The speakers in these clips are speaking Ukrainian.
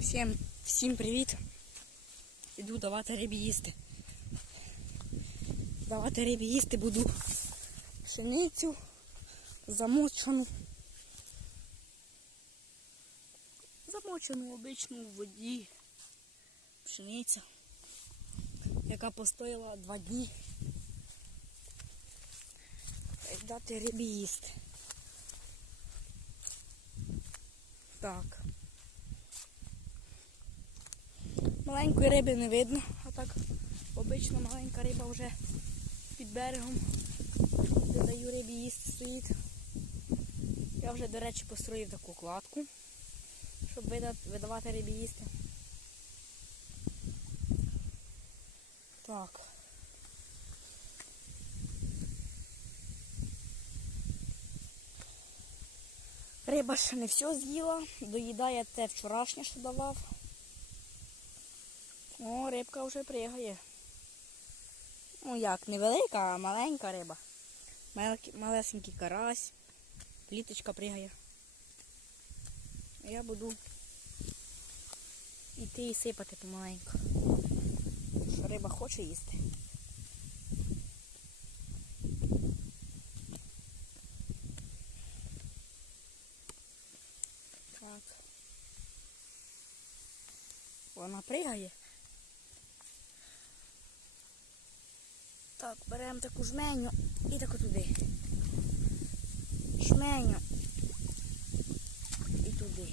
Всім, всім привіт. Іду давати рибі їсти. Давати рибі їсти буду пшеницю замочену. Замочену обичну в воді. Пшениця, яка постояла два дні. Дати рибі їсти. Так. Маленької риби не видно, а так обично маленька риба вже під берегом, де даю рибі їсти стоїть. Я вже, до речі, построїв таку кладку, щоб видавати рибі їсти. Так. Риба ще не все з'їла, доїдає те вчорашнє, що давав. О, рибка вже пригає. Ну як, невелика, а маленька риба. Малесенький карась, пліточка пригає. Я буду йти і сипати помаленьку. Що риба хоче їсти. Так. Вона пригає. Так, беремо таку жменю і таку туди. Жменю. І туди.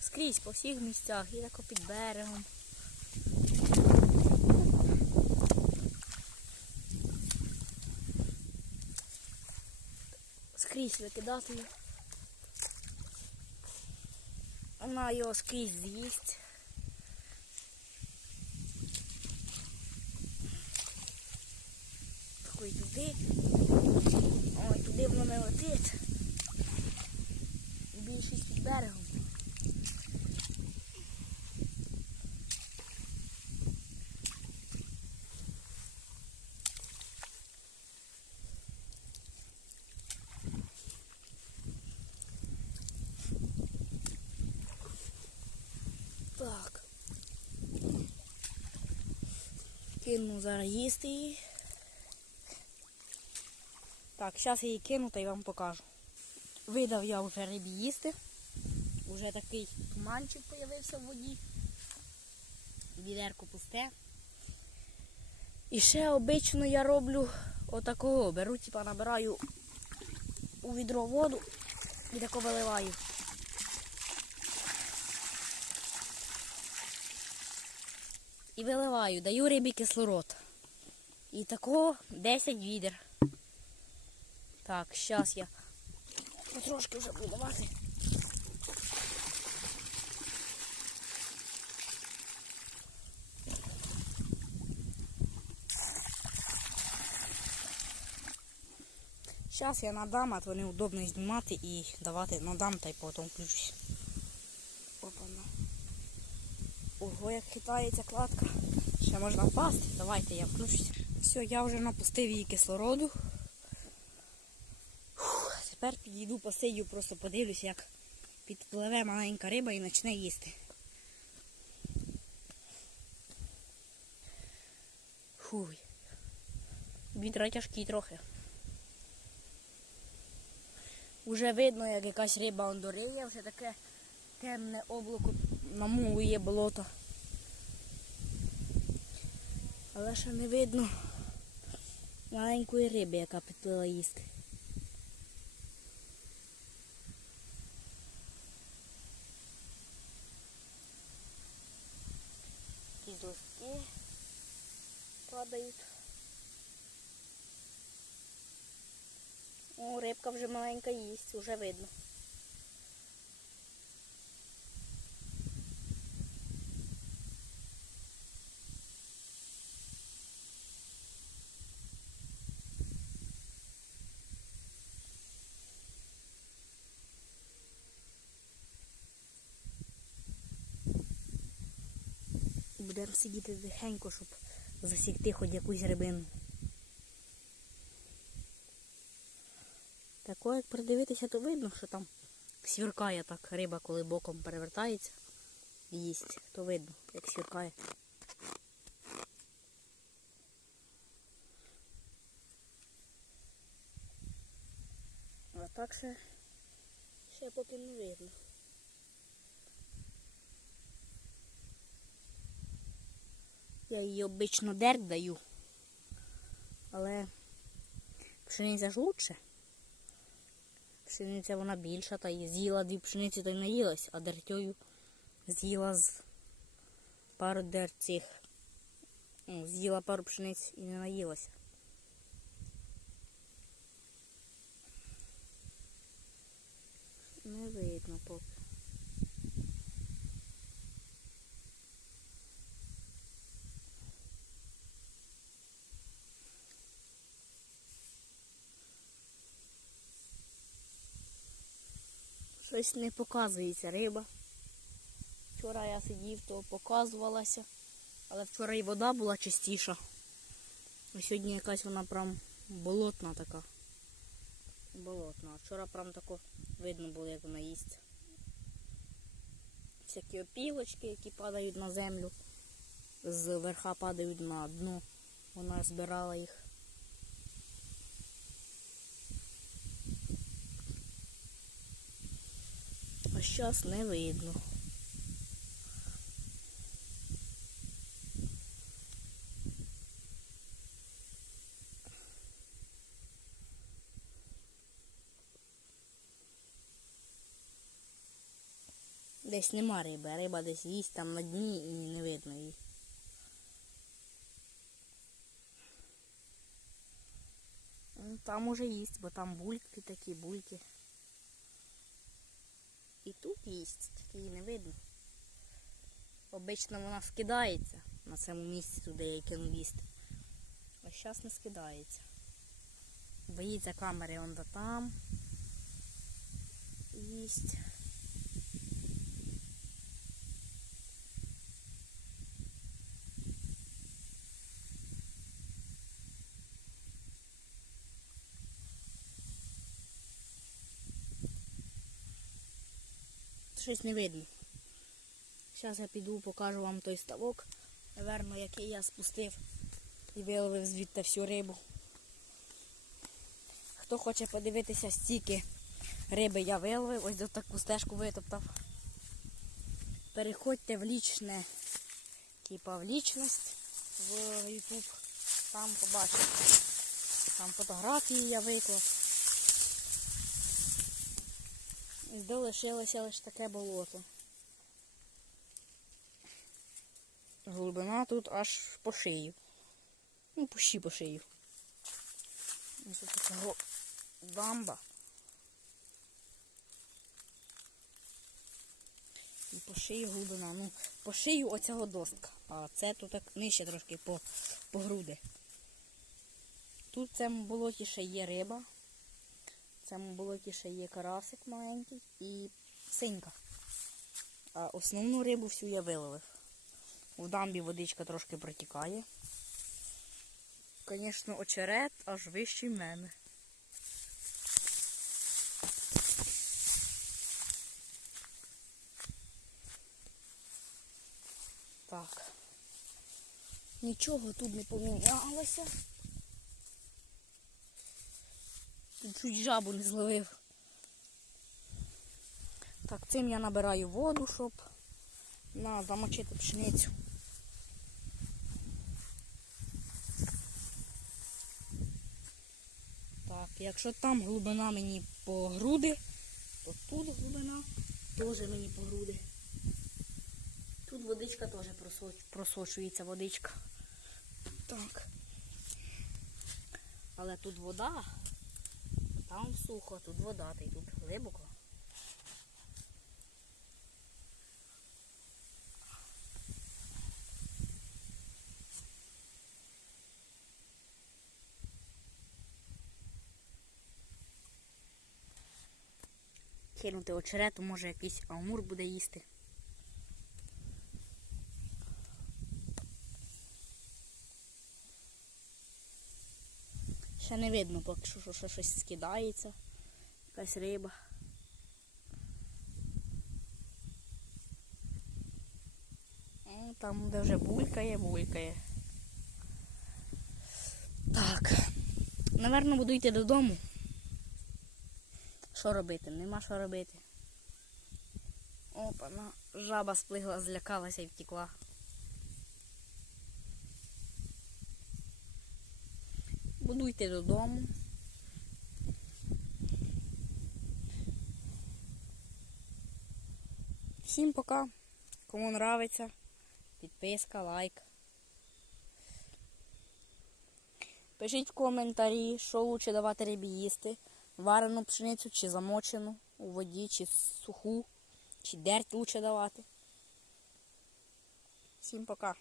Скрізь по всіх місцях, і тако під берегом. Скрізь викидати. Вона його скрізь з'їсть. Такий туди. Ой, туди воно не летить. Більшість під берегом. Так. Кину зараз їсти її. Так, зараз її кину та й вам покажу. Видав я вже рибі їсти. Уже такий туманчик з'явився в воді. Відерко пусте. І ще обично я роблю отакого. Беру, типа набираю у відро воду і тако виливаю. І виливаю, даю рибі кислород. І такого 10 відер. Так, зараз я потрошки вже буду давати. Зараз я надам, а то неудобно знімати і давати надам та й потім включусь. Опа-на. Ого, як хитається кладка. Ще можна впасти. Давайте я включусь. Все, я вже напустив її кислороду. Підійду посидю, просто подивлюсь, як підпливе маленька риба і почне їсти. Фуй. Відра тяжкі трохи. Уже видно, як якась риба ондориє, вже таке темне облако намулує болото. Але ще не видно маленької риби, яка підплила їсти. Листки падають. О, рибка вже маленька їсть, уже видно. Будемо сидіти тихенько, щоб засікти хоч якусь рибину. Тако, як придивитися, то видно, що там сверкає так риба, коли боком перевертається їсть, то видно, як сверкає. А так ще, ще поки не видно. Я її обично дерг даю, але пшениця ж лучше. Пшениця вона більша, та й з'їла дві пшениці, та й наїлась, а дертьою з'їла з пару дер ну, З'їла пару пшениць і не наїлася. Не видно поки. Щось не показується риба. Вчора я сидів, то показувалася, але вчора і вода була чистіша. А сьогодні якась вона прям болотна така. Болотна. А вчора прям тако видно було, як вона їсть. Всякі опілочки, які падають на землю, з верха падають на дно. Вона збирала їх. Зараз не видно. Десь нема риби, риба десь їсть там на дні і не видно її. Ну, Там уже їсть, бо там бульки такі, бульки. І тут їсть, тільки її не видно. Обично вона скидається на цьому місці туди я кинув їсти. А зараз не скидається. Боїться камери он там. Їсть. Щось не видно. Зараз я піду покажу вам той ставок, наверно, який я спустив і виловив звідти всю рибу. Хто хоче подивитися, стільки риби я виловив, ось до таку стежку витоптав. Переходьте в лічне, типа в лічність в YouTube. Там побачите. Там фотографії я виклав. Де лишилося лише таке болото. Глибина тут аж по шию. Ну, пущі по шию. Ось тут дамба. І по шию глибина. Ну, по шию оцього достка. А це тут так нижче трошки по, по груди. Тут в цьому болоті ще є риба. В цьому болоті ще є карасик маленький і синька. А основну рибу всю я виловив. У дамбі водичка трошки протікає. Звісно, очерет аж вищий мене. Так. Нічого тут не помінялося. Тут чуть жабу не зловив. Так, цим я набираю воду, щоб на замочити пшеницю. Так, якщо там глибина мені по груди, то тут глибина теж мені по груди. Тут водичка теж просоч- просочується водичка. Так. Але тут вода, там сухо, тут вода, та й тут глибоко. Кинути очерету, може якийсь амур буде їсти. Ще не видно, поки що, що щось скидається, якась риба. І там, де вже булькає, булькає. Так, Наверно, буду йти додому. Що робити? Нема що робити. Опа, жаба сплигла, злякалася і втекла. Буду йти додому. Всім пока. Кому нравиться, підписка, лайк. Пишіть в коментарі, що лучше давати рибі їсти. Варену пшеницю чи замочену у воді, чи суху, чи дерть лучше давати. Всім пока.